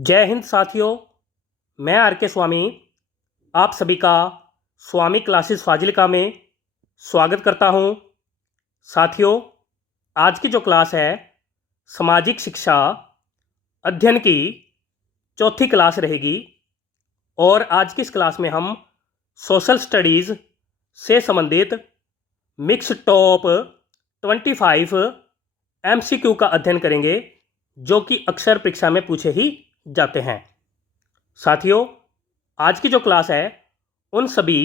जय हिंद साथियों। मैं आर के स्वामी आप सभी का स्वामी क्लासेस फाजिल्का में स्वागत करता हूं। साथियों, आज की जो क्लास है सामाजिक शिक्षा अध्ययन की चौथी क्लास रहेगी और आज की इस क्लास में हम सोशल स्टडीज़ से संबंधित मिक्स टॉप 25 MCQ का अध्ययन करेंगे जो कि अक्सर परीक्षा में पूछे ही जाते हैं। साथियों, आज की जो क्लास है उन सभी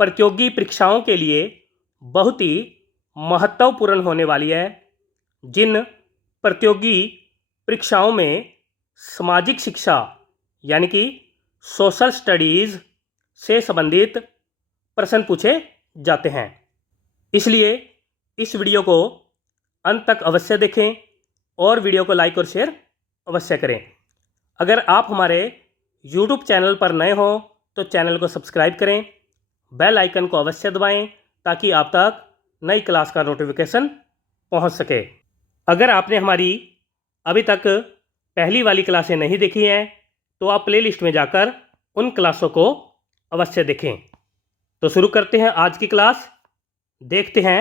प्रतियोगी परीक्षाओं के लिए बहुत ही महत्वपूर्ण होने वाली है जिन प्रतियोगी परीक्षाओं में सामाजिक शिक्षा यानी कि सोशल स्टडीज़ से संबंधित प्रश्न पूछे जाते हैं। इसलिए इस वीडियो को अंत तक अवश्य देखें और वीडियो को लाइक और शेयर अवश्य करें। अगर आप हमारे YouTube चैनल पर नए हों तो चैनल को सब्सक्राइब करें, बेल आइकन को अवश्य दबाएं ताकि आप तक नई क्लास का नोटिफिकेशन पहुंच सके। अगर आपने हमारी अभी तक पहली वाली क्लासें नहीं देखी हैं तो आप प्लेलिस्ट में जाकर उन क्लासों को अवश्य देखें। तो शुरू करते हैं आज की क्लास। देखते हैं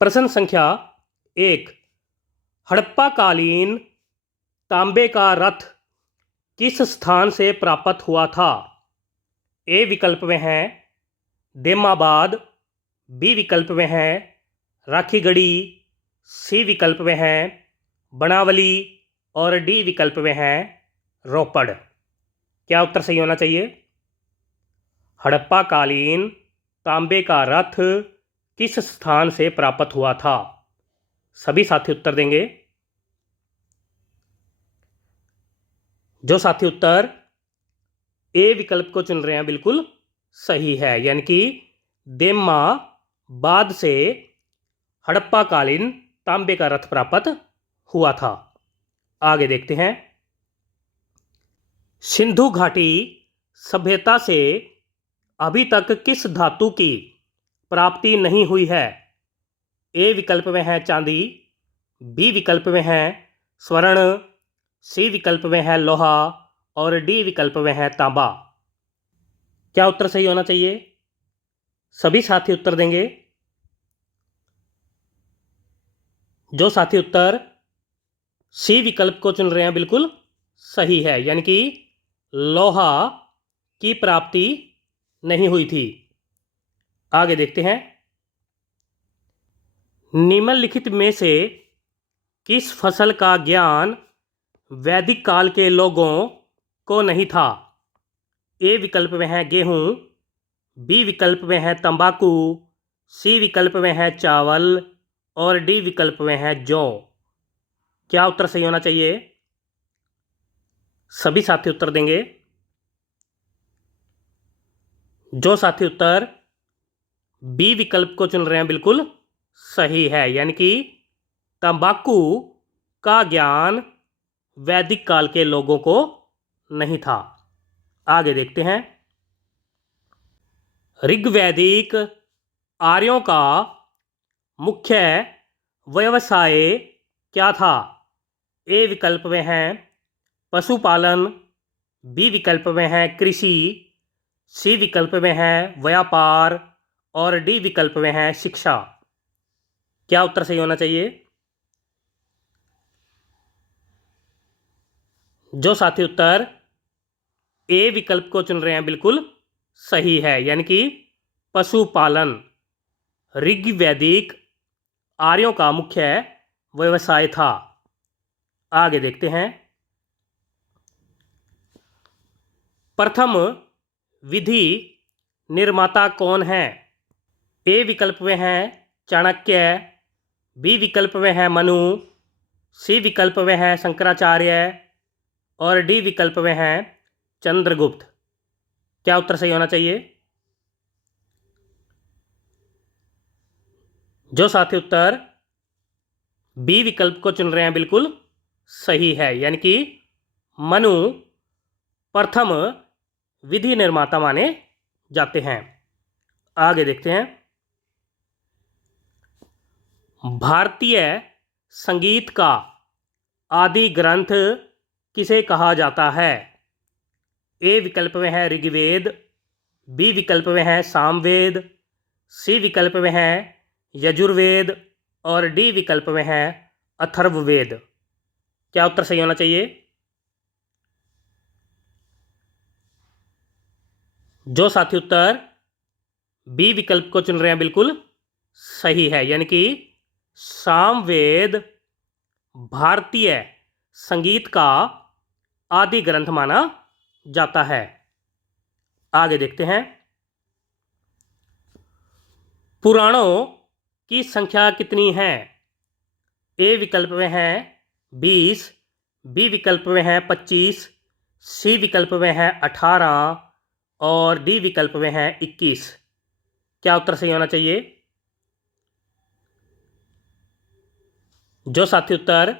प्रश्न संख्या 1। हड़प्पा कालीन तांबे का रथ किस स्थान से प्राप्त हुआ था? ए विकल्प में है देमाबाद, बी विकल्प में है राखीगढ़ी, सी विकल्प में है बनावली और डी विकल्प में है रोपड़। क्या उत्तर सही होना चाहिए? हड़प्पा कालीन तांबे का रथ किस स्थान से प्राप्त हुआ था? सभी साथी उत्तर देंगे। जो साथी उत्तर ए विकल्प को चुन रहे हैं बिल्कुल सही है, यानी कि देमाबाद से हड़प्पा कालीन तांबे का रथ प्राप्त हुआ था। आगे देखते हैं। सिंधु घाटी सभ्यता से अभी तक किस धातु की प्राप्ति नहीं हुई है? ए विकल्प में है चांदी, बी विकल्प में है स्वर्ण, सी विकल्प में है लोहा और डी विकल्प में है तांबा। क्या उत्तर सही होना चाहिए? सभी साथी उत्तर देंगे। जो साथी उत्तर सी विकल्प को चुन रहे हैं बिल्कुल सही है, यानी कि लोहा की प्राप्ति नहीं हुई थी। आगे देखते हैं। निम्नलिखित में से किस फसल का ज्ञान वैदिक काल के लोगों को नहीं था? ए विकल्प में है गेहूं, बी विकल्प में है तंबाकू, सी विकल्प में है चावल और डी विकल्प में है जौ। क्या उत्तर सही होना चाहिए? सभी साथी उत्तर देंगे। जो साथी उत्तर बी विकल्प को चुन रहे हैं बिल्कुल सही है, यानी कि तंबाकू का ज्ञान वैदिक काल के लोगों को नहीं था। आगे देखते हैं। ऋग्वैदिक आर्यों का मुख्य व्यवसाय क्या था? ए विकल्प में है पशुपालन, बी विकल्प में है कृषि, सी विकल्प में है व्यापार और डी विकल्प में है शिक्षा। क्या उत्तर सही होना चाहिए? जो साथी उत्तर ए विकल्प को चुन रहे हैं बिल्कुल सही है, यानी कि पशुपालन ऋग्वैदिक आर्यों का मुख्य व्यवसाय था। आगे देखते हैं। प्रथम विधि निर्माता कौन है? ए विकल्प में है चाणक्य, बी विकल्प में है मनु, सी विकल्प में है शंकराचार्य और डी विकल्प में है चंद्रगुप्त। क्या उत्तर सही होना चाहिए? जो साथी उत्तर बी विकल्प को चुन रहे हैं बिल्कुल सही है, यानी कि मनु प्रथम विधि निर्माता माने जाते हैं। आगे देखते हैं। भारतीय संगीत का आदि ग्रंथ किसे कहा जाता है? ए विकल्प में है ऋग्वेद, बी विकल्प में है सामवेद, सी विकल्प में है यजुर्वेद और डी विकल्प में है अथर्ववेद। क्या उत्तर सही होना चाहिए? जो साथी उत्तर बी विकल्प को चुन रहे हैं बिल्कुल सही है, यानी कि सामवेद भारतीय संगीत का आदि ग्रंथ माना जाता है। आगे देखते हैं। पुराणों की संख्या कितनी है? ए विकल्प में है 20, बी विकल्प में है 25, सी विकल्प में है 18 और डी विकल्प में है 21। क्या उत्तर सही होना चाहिए? जो साथी उत्तर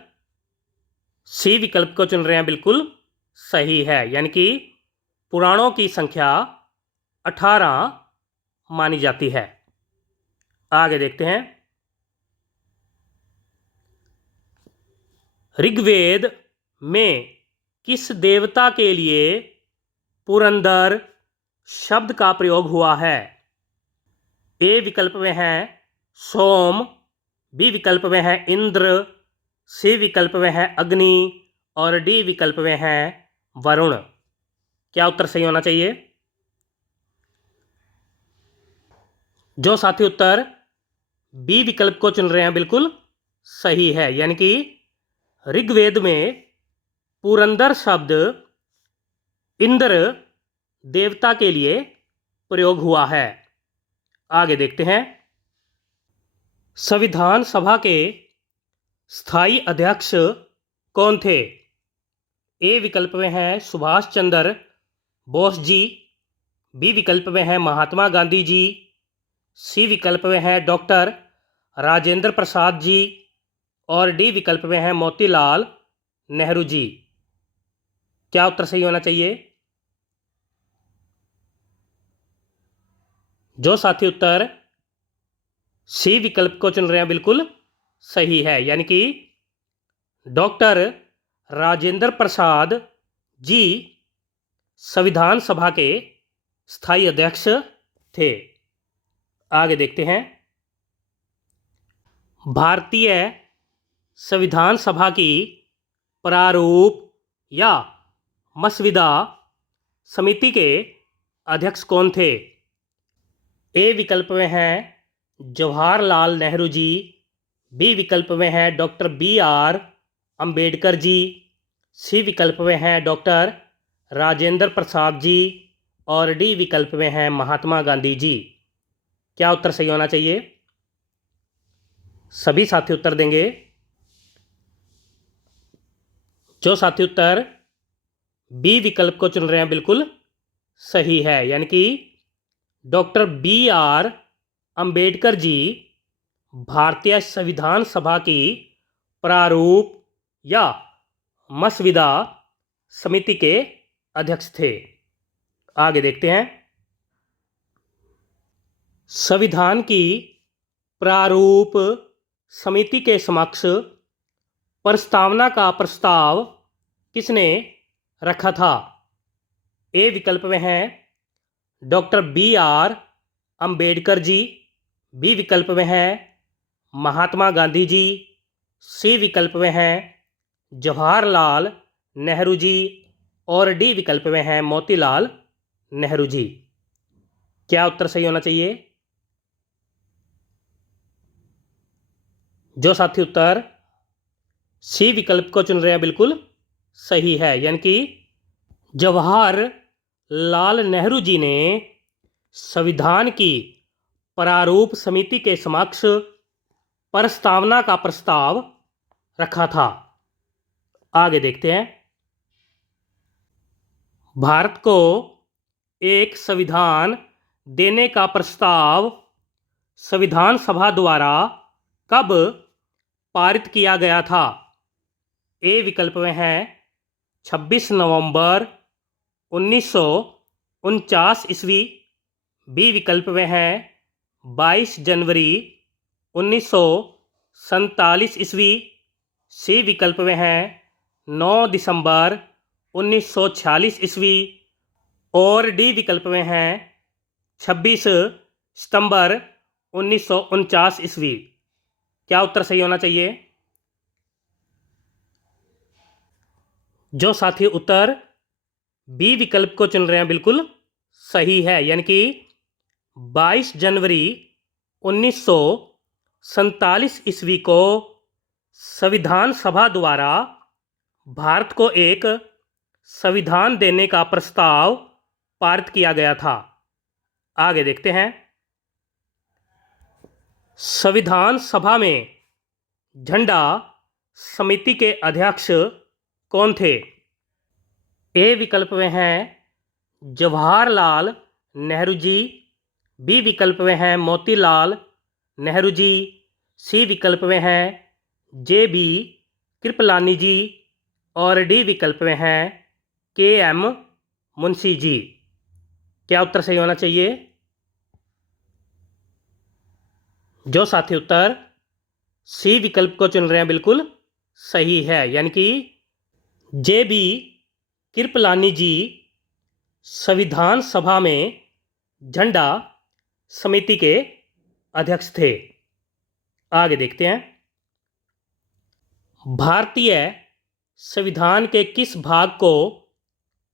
सी विकल्प को चुन रहे हैं बिल्कुल सही है, यानी कि पुराणों की संख्या 18 मानी जाती है। आगे देखते हैं। ऋग्वेद में किस देवता के लिए पुरंदर शब्द का प्रयोग हुआ है? ए विकल्प में है सोम, बी विकल्प में है इंद्र, सी विकल्प में है अग्नि और डी विकल्प में है वरुण। क्या उत्तर सही होना चाहिए? जो साथी उत्तर बी विकल्प को चुन रहे हैं बिल्कुल सही है, यानी कि ऋग्वेद में पुरंदर शब्द इंद्र देवता के लिए प्रयोग हुआ है। आगे देखते हैं। संविधान सभा के स्थायी अध्यक्ष कौन थे? ए विकल्प में है सुभाष चंद्र बोस जी, बी विकल्प में है महात्मा गांधी जी, सी विकल्प में है डॉक्टर राजेंद्र प्रसाद जी और डी विकल्प में है मोतीलाल नेहरू जी। क्या उत्तर सही होना चाहिए? जो साथी उत्तर सी विकल्प को चुन रहे हैं बिल्कुल सही है, यानी कि डॉक्टर राजेंद्र प्रसाद जी संविधान सभा के स्थायी अध्यक्ष थे। आगे देखते हैं। भारतीय संविधान सभा की प्रारूप या मसविदा समिति के अध्यक्ष कौन थे? ए विकल्प में है जवाहरलाल नेहरू जी, बी विकल्प में है डॉक्टर BR अंबेडकर जी, सी विकल्प में है डॉक्टर राजेंद्र प्रसाद जी और डी विकल्प में है महात्मा गांधी जी। क्या उत्तर सही होना चाहिए? सभी साथी उत्तर देंगे। जो साथी उत्तर बी विकल्प को चुन रहे हैं बिल्कुल सही है, यानी कि डॉक्टर BR अंबेडकर जी भारतीय संविधान सभा की प्रारूप या मसविदा समिति के अध्यक्ष थे। आगे देखते हैं। संविधान की प्रारूप समिति के समक्ष प्रस्तावना का प्रस्ताव किसने रखा था? ए विकल्प में है doctor BR Ambedkar ji, B विकल्प में है महात्मा गांधी जी, सी विकल्प में है जवाहरलाल नेहरू जी और डी विकल्प में है मोतीलाल नेहरू जी। क्या उत्तर सही होना चाहिए? जो साथी उत्तर सी विकल्प को चुन रहे हैं बिल्कुल सही है, यानी कि जवाहरलाल नेहरू जी ने संविधान की प्रारूप समिति के समक्ष प्रस्तावना का प्रस्ताव रखा था। आगे देखते हैं। भारत को एक संविधान देने का प्रस्ताव संविधान सभा द्वारा कब पारित किया गया था? ए विकल्प में है 26 नवंबर 1949 ईस्वी, बी विकल्प में है 22 जनवरी 1947 ईस्वी सी विकल्प में है 9 दिसंबर 1946 ईस्वी और डी विकल्प में है 26 सितंबर 1949 ईस्वी। क्या उत्तर सही होना चाहिए? जो साथी उत्तर बी विकल्प को चुन रहे हैं बिल्कुल सही है, यानी कि 22 जनवरी 1947 ईस्वी को संविधान सभा द्वारा भारत को एक संविधान देने का प्रस्ताव पारित किया गया था। आगे देखते हैं। संविधान सभा में झंडा समिति के अध्यक्ष कौन थे? ए विकल्प में हैं जवाहरलाल नेहरू जी, बी विकल्प में हैं मोतीलाल नेहरू जी, सी विकल्प में हैं जे बी कृपलानी जी और डी विकल्प में हैं के एम मुंशी जी। क्या उत्तर सही होना चाहिए? जो साथी उत्तर सी विकल्प को चुन रहे हैं बिल्कुल सही है, यानी कि जे बी कृपलानी जी संविधान सभा में झंडा समिति के अध्यक्ष थे। आगे देखते हैं। भारतीय संविधान के किस भाग को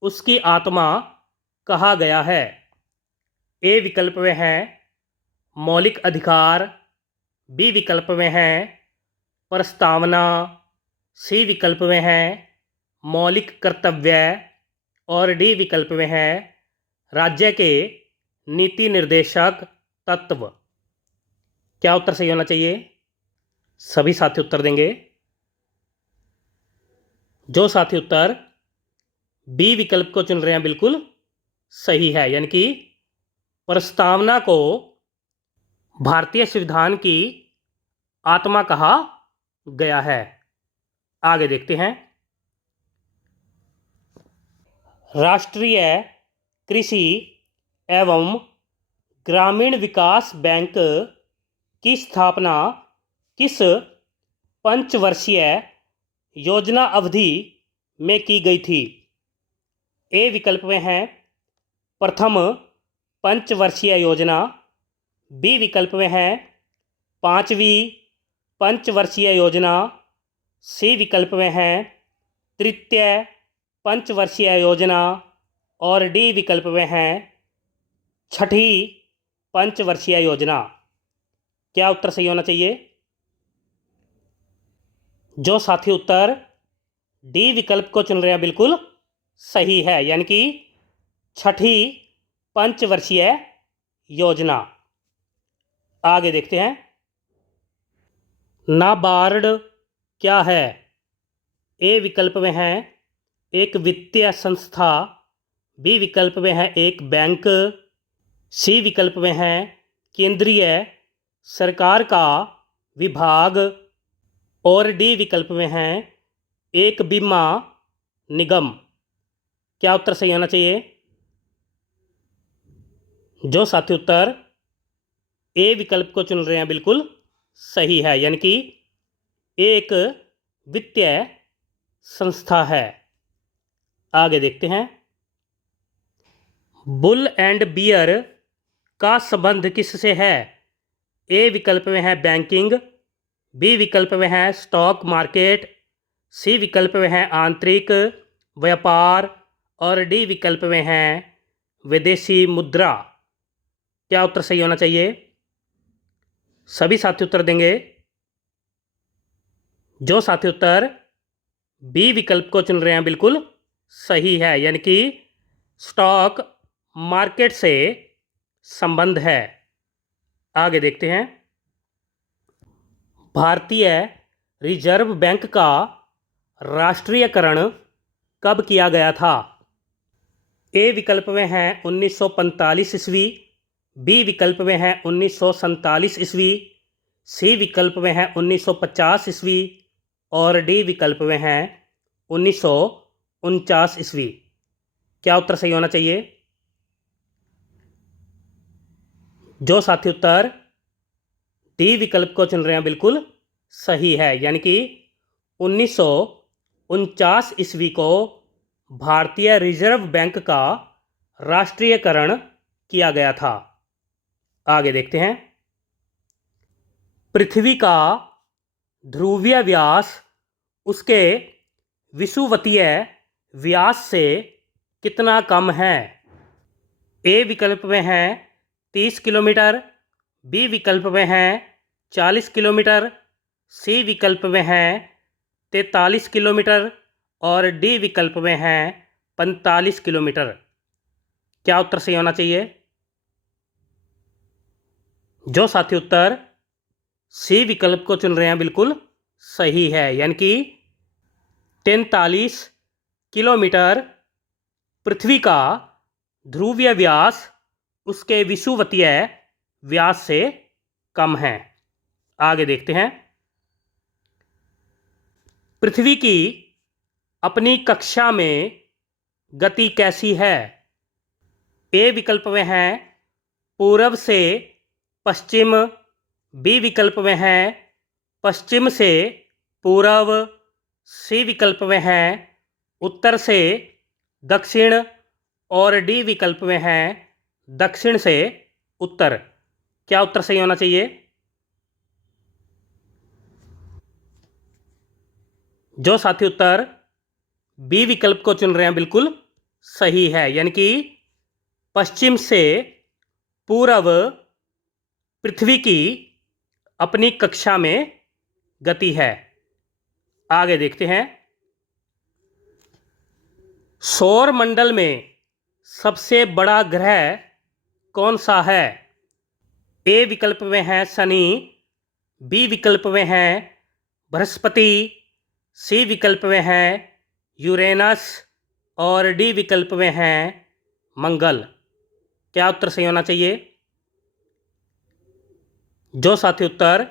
उसकी आत्मा कहा गया है? ए विकल्प में है मौलिक अधिकार, बी विकल्प में है प्रस्तावना, सी विकल्प में है मौलिक कर्तव्य और डी विकल्प में है राज्य के नीति निर्देशक तत्व। क्या उत्तर सही होना चाहिए? सभी साथी उत्तर देंगे। जो साथी उत्तर बी विकल्प को चुन रहे हैं बिल्कुल सही है, यानी कि प्रस्तावना को भारतीय संविधान की आत्मा कहा गया है। आगे देखते हैं। राष्ट्रीय कृषि एवं ग्रामीण विकास बैंक की स्थापना किस पंचवर्षीय योजना अवधि में की गई थी? ए विकल्प में है प्रथम पंचवर्षीय योजना, बी विकल्प में है पांचवी पंचवर्षीय योजना, सी विकल्प में है तृतीय पंचवर्षीय योजना और डी विकल्प में है छठी पंचवर्षीय योजना। क्या उत्तर सही होना चाहिए? जो साथी उत्तर डी विकल्प को चुन रहे हैं बिल्कुल सही है, यानी कि छठी पंचवर्षीय योजना। आगे देखते हैं। नाबार्ड क्या है? ए विकल्प में है एक वित्तीय संस्था, बी विकल्प में है एक बैंक, सी विकल्प में है केंद्रीय सरकार का विभाग और डी विकल्प में है एक बीमा निगम। क्या उत्तर सही होना चाहिए? जो साथी उत्तर ए विकल्प को चुन रहे हैं बिल्कुल सही है, यानी कि एक वित्तीय संस्था है। आगे देखते हैं। बुल एंड बियर का संबंध किससे है? ए विकल्प में है बैंकिंग, बी विकल्प में है स्टॉक मार्केट, सी विकल्प में है आंतरिक व्यापार और डी विकल्प में है विदेशी मुद्रा। क्या उत्तर सही होना चाहिए? सभी साथी उत्तर देंगे। जो साथी उत्तर बी विकल्प को चुन रहे हैं बिल्कुल सही है, यानी कि स्टॉक मार्केट से संबंध है। आगे देखते हैं। भारतीय रिजर्व बैंक का राष्ट्रीयकरण कब किया गया था? ए विकल्प में है 1945 ईस्वी, बी विकल्प में है 1947 ईस्वी, सी विकल्प में है 1950 ईस्वी और डी विकल्प में है 1949 ईस्वी। क्या उत्तर सही होना चाहिए? जो साथी उत्तर डी विकल्प को चुन रहे हैं बिल्कुल सही है, यानी कि 1949 ईस्वी को भारतीय रिजर्व बैंक का राष्ट्रीयकरण किया गया था। आगे देखते हैं। पृथ्वी का ध्रुवीय व्यास उसके विषुवतीय व्यास से कितना कम है? ए विकल्प में है 30 किलोमीटर, बी विकल्प में है 40 किलोमीटर, सी विकल्प में है 43 किलोमीटर और डी विकल्प में है 45 किलोमीटर। क्या उत्तर सही होना चाहिए? जो साथी उत्तर सी विकल्प को चुन रहे हैं बिल्कुल सही है, यानी कि 43 किलोमीटर पृथ्वी का ध्रुवीय व्यास उसके विषुवतीय व्यास से कम है। आगे देखते हैं। पृथ्वी की अपनी कक्षा में गति कैसी है? ए विकल्प में है पूर्व से पश्चिम, बी विकल्प में है पश्चिम से पूर्व, सी विकल्प में है उत्तर से दक्षिण और डी विकल्प में है दक्षिण से उत्तर। क्या उत्तर सही होना चाहिए? जो साथी उत्तर बी विकल्प को चुन रहे हैं बिल्कुल सही है, यानी कि पश्चिम से पूर्व पृथ्वी की अपनी कक्षा में गति है। आगे देखते हैं। सौर मंडल में सबसे बड़ा ग्रह कौन सा है? ए विकल्प में है शनि, बी विकल्प में है बृहस्पति, सी विकल्प में है यूरेनस और डी विकल्प में है मंगल। क्या उत्तर सही होना चाहिए? जो साथी उत्तर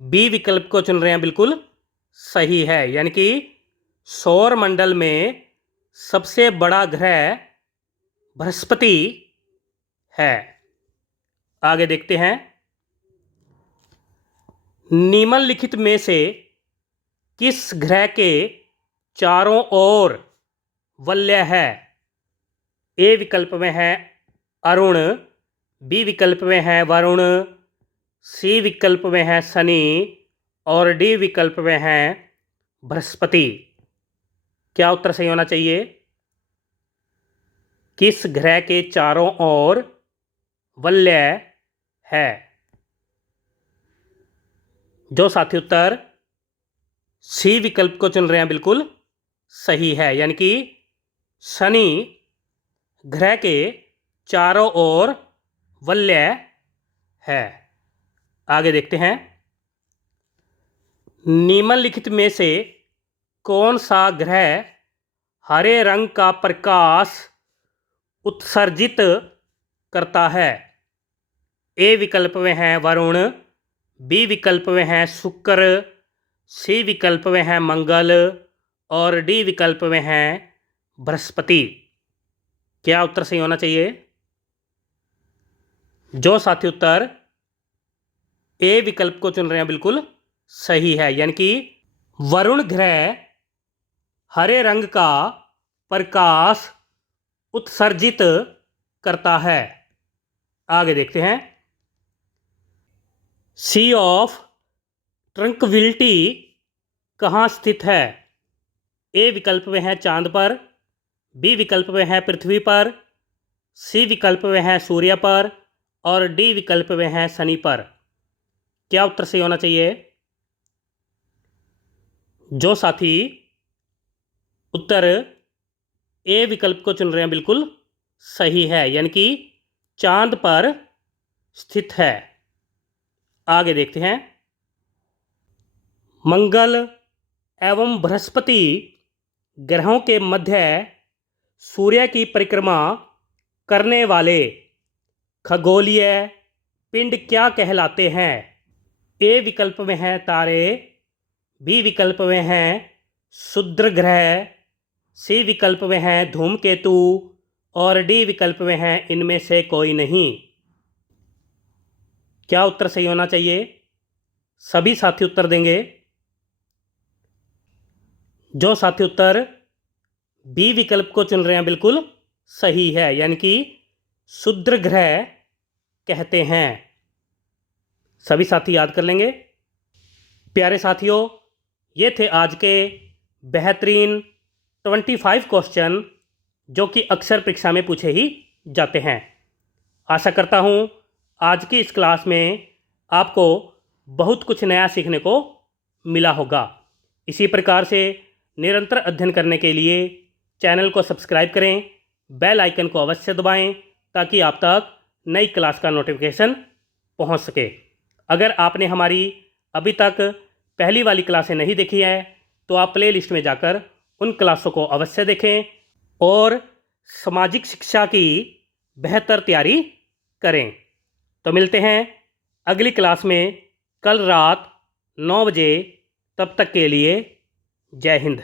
बी विकल्प को चुन रहे हैं बिल्कुल सही है, यानी कि सौर मंडल में सबसे बड़ा ग्रह बृहस्पति है। आगे देखते हैं। निम्नलिखित में से किस ग्रह के चारों ओर वलय है? ए विकल्प में है अरुण, बी विकल्प में है वरुण, सी विकल्प में है शनि और डी विकल्प में है बृहस्पति। क्या उत्तर सही होना चाहिए? किस ग्रह के चारों ओर वलय है? जो साथी उत्तर सी विकल्प को चुन रहे हैं बिल्कुल सही है, यानी कि शनि ग्रह के चारों ओर वलय है। आगे देखते हैं। निम्नलिखित में से कौन सा ग्रह हरे रंग का प्रकाश उत्सर्जित करता है? ए विकल्प में है वरुण, बी विकल्प में है शुक्र, सी विकल्प में है मंगल और डी विकल्प में है बृहस्पति। क्या उत्तर सही होना चाहिए? जो साथी उत्तर ए विकल्प को चुन रहे हैं बिल्कुल सही है, यानी कि वरुण ग्रह हरे रंग का प्रकाश उत्सर्जित करता है। आगे देखते हैं। सी ऑफ ट्रंक्विलिटी कहाँ स्थित है? ए विकल्प में है चांद पर, बी विकल्प में है पृथ्वी पर, सी विकल्प में है सूर्य पर और डी विकल्प में है शनि पर। क्या उत्तर सही होना चाहिए? जो साथी उत्तर ए विकल्प को चुन रहे हैं बिल्कुल सही है, यानी कि चांद पर स्थित है। आगे देखते हैं। मंगल एवं बृहस्पति ग्रहों के मध्य सूर्य की परिक्रमा करने वाले खगोलीय पिंड क्या कहलाते हैं? ए विकल्प में है तारे, बी विकल्प में है क्षुद्र ग्रह, सी विकल्प में है धूमकेतु और डी विकल्प में है इनमें से कोई नहीं। क्या उत्तर सही होना चाहिए? सभी साथी उत्तर देंगे। जो साथी उत्तर बी विकल्प को चुन रहे हैं बिल्कुल सही है, यानी कि क्षुद्र ग्रह कहते हैं। सभी साथी याद कर लेंगे। प्यारे साथियों, ये थे आज के बेहतरीन 25 क्वेश्चन जो कि अक्सर परीक्षा में पूछे ही जाते हैं। आशा करता हूँ आज की इस क्लास में आपको बहुत कुछ नया सीखने को मिला होगा। इसी प्रकार से निरंतर अध्ययन करने के लिए चैनल को सब्सक्राइब करें, बेल आइकन को अवश्य दबाएं ताकि आप तक नई क्लास का नोटिफिकेशन पहुंच सके। अगर आपने हमारी अभी तक पहली वाली क्लासें नहीं देखी है तो आप प्ले लिस्ट में जाकर उन क्लासों को अवश्य देखें और सामाजिक शिक्षा की बेहतर तैयारी करें। तो मिलते हैं अगली क्लास में कल रात 9 बजे। तब तक के लिए जय हिंद।